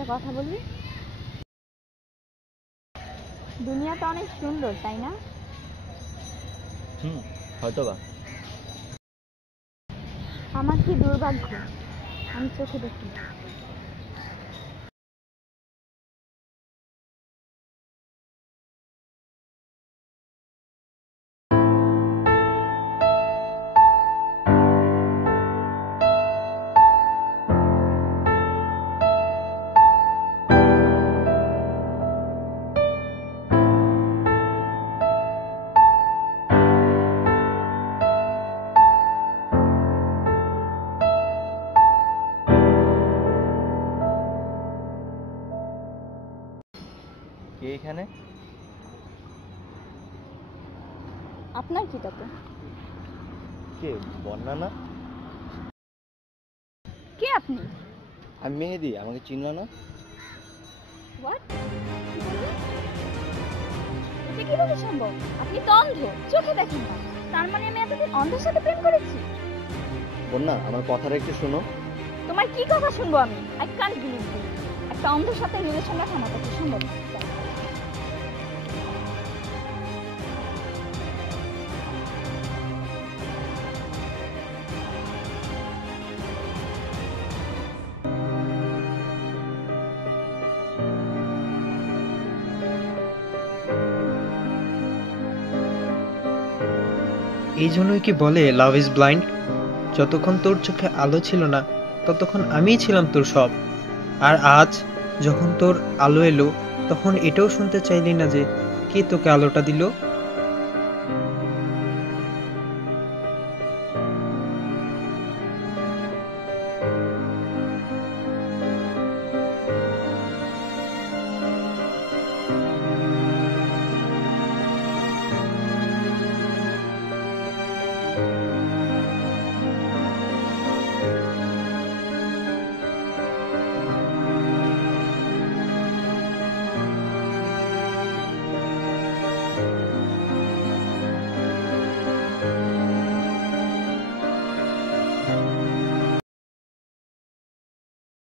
একটা কথা বলি, দুনিয়াটা অনেক সুন্দর, তাই না? হয়তো বা। আমার কি দুর্ভাগ্য, আমি চোখে দেখি। কে এখানে? আপনার কি তাতে? কে? বন্যা না? কে আপনি? আমি মেহেদি, আমাকে চিনলো না? হোয়াট? এটা কিভাবে সম্ভব? আপনি তো অন্ধ, চোখে দেখেন না। তার মানে আমি এতদিন অন্ধের সাথে প্রেম করেছি? বন্যা, আমার কথাটা একটু শোনো। তোমার কি কথা শুনবো আমি? I can't believe it. একটা অন্ধের সাথে রিলেশন রাখা আমার পক্ষে সম্ভব না। এই জন্যই কি বলে লাভ ইজ ব্লাইন্ড। যতক্ষণ তোর চোখে আলো ছিল না ততক্ষণ আমিই ছিলাম তোর সব। আর আজ যখন তোর আলো এলো তখন এটাও শুনতে চাইলি না যে কে তোকে আলোটা দিল।